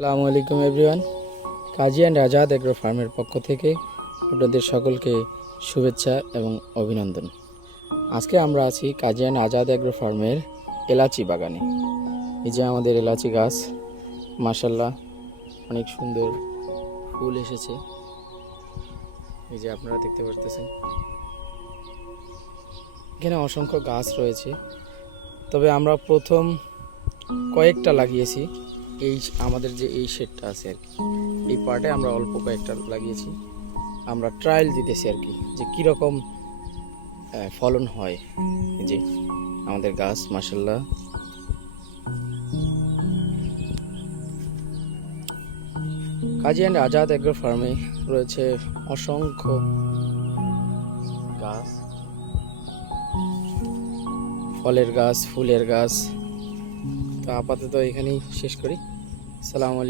আসসালামু আলাইকুম everyone. Kazi and Azad agro ফার্মের পক্ষ থেকে আপনাদের সকলকে শুভেচ্ছা এবং অভিনন্দন। আজকে আমরা আছি কাজী অ্যান্ড আজাদ এগ্রো ফার্মের এলাচি বাগানে। এই যে আমাদের এলাচি গাছ, মাশাল্লাহ অনেক সুন্দর ফুল এসেছে। এই যে আপনারা দেখতে পারতেছেন, এখানে অসংখ্য গাছ রয়েছে। তবে আমরা প্রথম কয়েকটা লাগিয়েছি। এই আমাদের যে এই শেডটা আছে আর কি, এই পার্টে আমরা অল্প কয়েকটা লাগিয়েছি। আমরা ট্রায়াল দিতেছি আর কি, যে কীরকম ফলন হয়। এই যে আমাদের গাছ মাশাল্লাহ। কাজী অ্যান্ড আজাদ এগ্রো ফার্মে রয়েছে অসংখ্য গাছ, ফলের গাছ, ফুলের গাছ। তো আপাতত এখানেই শেষ করি। আসসালামু আলাইকুম।